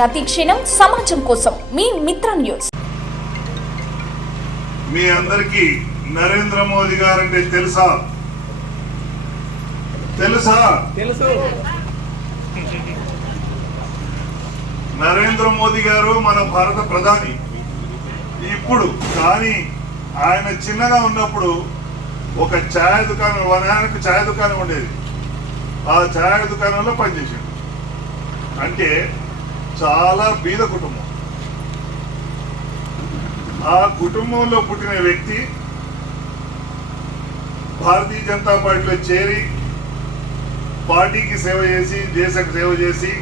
ప్రతి క్షణం సమాజం కోసం మీ మిత్ర న్యూస్. మీ అందరికీ నరేంద్ర మోదీ గారంటే తెలుసా? తెలుసు. నరేంద్ర మోదీ గారు మన భారత ప్రధాని ఇప్పుడు. కానీ ఆయన చిన్నగా ఉన్నప్పుడు ఒక ఛాయ్ దుకాణం, ఆయనకు ఛాయ్ దుకాణం ఉండేది. ఆ ఛాయ్ దుకాణంలో పనిచేసాడు. అంటే చాలా బీద కుటుంబం. ఆ కుటుంబంలో పుట్టిన వ్యక్తి భారతీయ జనతా పార్టీలో చేరి పార్టీకి సేవ చేసి, దేశానికి సేవ చేసి,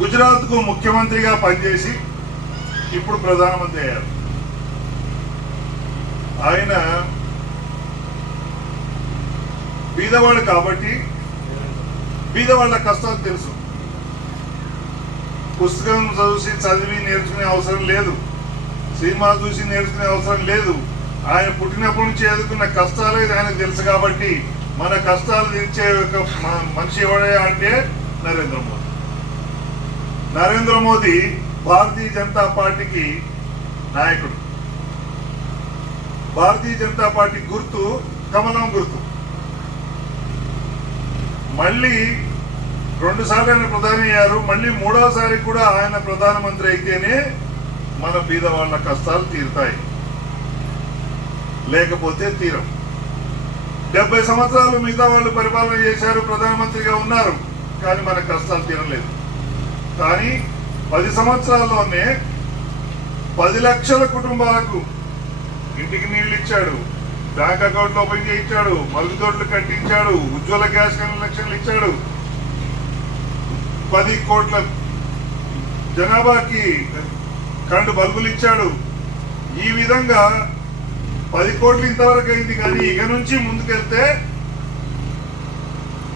గుజరాత్కు ముఖ్యమంత్రిగా పనిచేసి ఇప్పుడు ప్రధానమంత్రి అయ్యారు. ఆయన బీదవాడు కాబట్టి బీదవాళ్ళ కష్టాలు తెలుసు. పుస్తకం చదివి నేర్చుకునే అవసరం లేదు, సినిమా చూసి నేర్చుకునే అవసరం లేదు. ఆయన పుట్టినప్పటి నుంచి ఎదుర్కొన్న కష్టాలే ఆయనకు తెలుసు. కాబట్టి మన కష్టాలు తీర్చే మనిషి ఎవడయ్యా అంటే నరేంద్ర మోదీ. నరేంద్ర మోదీ భారతీయ జనతా పార్టీకి నాయకుడు. భారతీయ జనతా పార్టీ గుర్తు కమలం గుర్తు. మళ్ళీ 2 సార్లు ఆయన ప్రధాని అయ్యారు. మళ్ళీ 3వసారి కూడా ఆయన ప్రధానమంత్రి అయితేనే మన బీద వాళ్ళ కష్టాలు తీరుతాయి, లేకపోతే తీరం. 70 సంవత్సరాలు మిగతా వాళ్ళు పరిపాలన చేశారు, ప్రధానమంత్రిగా ఉన్నారు, కానీ మన కష్టాలు తీరలేదు. కానీ 10 సంవత్సరాల్లోనే 10 లక్షల కుటుంబాలకు ఇంటికి నీళ్లు ఇచ్చాడు, బ్యాంక్ అకౌంట్లు ఓపెన్ చేయించాడు, మరుగుదొడ్లు కట్టించాడు, ఉజ్వల గ్యాస్ కనెక్షన్లు ఇచ్చాడు, 10 కోట్ల జనాభాకి కరెంటు బల్బులు ఇచ్చాడు. ఈ విధంగా 10 కోట్లు ఇంతవరకు అయింది. కానీ ఇక నుంచి ముందుకెళ్తే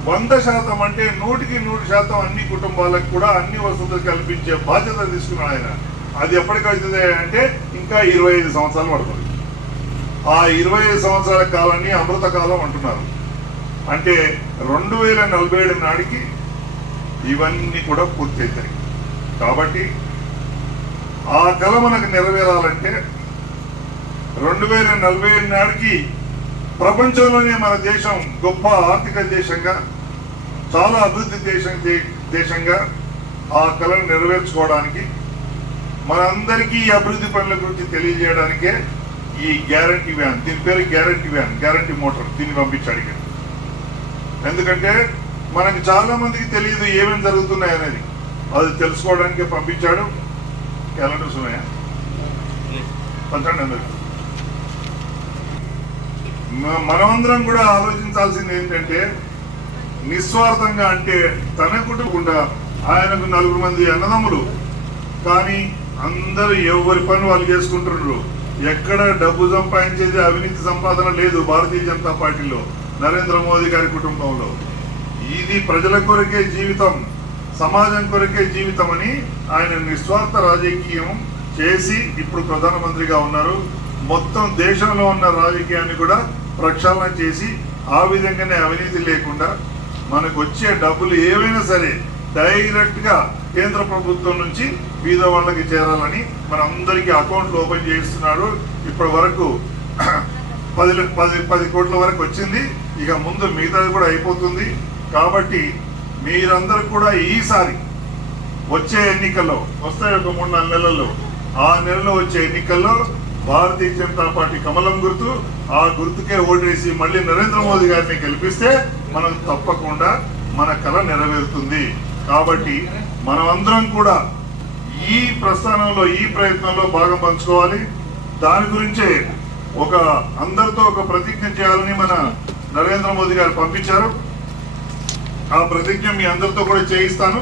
100% అంటే 100% అన్ని కుటుంబాలకు కూడా అన్ని వసతులు కల్పించే బాధ్యత తీసుకున్నాడు ఆయన. అది ఎప్పటికవుతుంది అంటే ఇంకా 25 సంవత్సరాలు పడుతుంది. ఆ 25 సంవత్సరాల కాలాన్ని అమృత కాలం అంటున్నారు. అంటే 2047 నాటికి ఇవన్నీ కూడా పూర్తవుతాయి. కాబట్టి ఆ కళ మనకు నెరవేరాలంటే 2047 నాటికి ప్రపంచంలోనే మన దేశం గొప్ప ఆర్థిక దేశంగా, చాలా అభివృద్ధి దేశంగా ఆ కళను నెరవేర్చుకోవడానికి, మనందరికీ ఈ అభివృద్ధి పనుల గురించి తెలియజేయడానికే ఈ గ్యారంటీ వ్యాన్, దీని పేరు గ్యారంటీ వ్యాన్, గ్యారంటీ మోటార్, దీన్ని పంపించాడు ఇక్కడ. ఎందుకంటే మనకి చాలా మందికి తెలియదు ఏమేమి జరుగుతున్నాయి అనేది. అది తెలుసుకోవడానికి పంపించాడు. క్యాలెండర్స్ ఉన్నాయా? పంచండి అందరికి. మనమందరం కూడా ఆలోచించాల్సింది ఏంటంటే నిస్వార్థంగా, అంటే తన కుటుంబకుండా ఆయనకు 4 మంది అన్నదమ్ములు, కానీ అందరూ ఎవరి పని వాళ్ళు చేసుకుంటున్నారు. ఎక్కడ డబ్బు సంపాదించేది, అవినీతి సంపాదన లేదు భారతీయ జనతా పార్టీలో, నరేంద్ర మోదీ గారి కుటుంబంలో. ఇది ప్రజల కొరకే జీవితం, సమాజం కొరకే జీవితం అని ఆయన నిస్వార్థ రాజకీయం చేసి ఇప్పుడు ప్రధానమంత్రిగా ఉన్నారు. మొత్తం దేశంలో ఉన్న రాజకీయాన్ని కూడా ప్రక్షాళన చేసి ఆ విధంగానే అవినీతి లేకుండా మనకు వచ్చే డబ్బులు ఏవైనా సరే డైరెక్ట్గా కేంద్ర ప్రభుత్వం నుంచి బీద వాళ్ళకి చేరాలని మనందరికీ అకౌంట్లు ఓపెన్ చేయిస్తున్నాడు. ఇప్పటి వరకు 10 కోట్ల వరకు వచ్చింది. ఇక ముందు మిగతాది కూడా అయిపోతుంది. కాబట్టి మీరందరూ కూడా ఈసారి వచ్చే ఎన్నికల్లో వస్తాయి, ఒక 3-4 నెలల్లో, ఆ నెలలో వచ్చే ఎన్నికల్లో భారతీయ జనతా పార్టీ కమలం గుర్తు, ఆ గుర్తుకే ఓటేసి మళ్ళీ నరేంద్ర మోదీ గారిని గెలిపిస్తే మనం తప్పకుండా మన కళ నెరవేరుతుంది. కాబట్టి మనమందరం కూడా ఈ ప్రస్థానంలో, ఈ ప్రయత్నంలో భాగం పంచుకోవాలి. దాని గురించే అందరితో ఒక ప్రతిజ్ఞ చేయాలని మన నరేంద్ర మోదీ గారు పంపించారు. ఆ ప్రతిజ్ఞ మీ అందరితో కూడా చేయిస్తాను.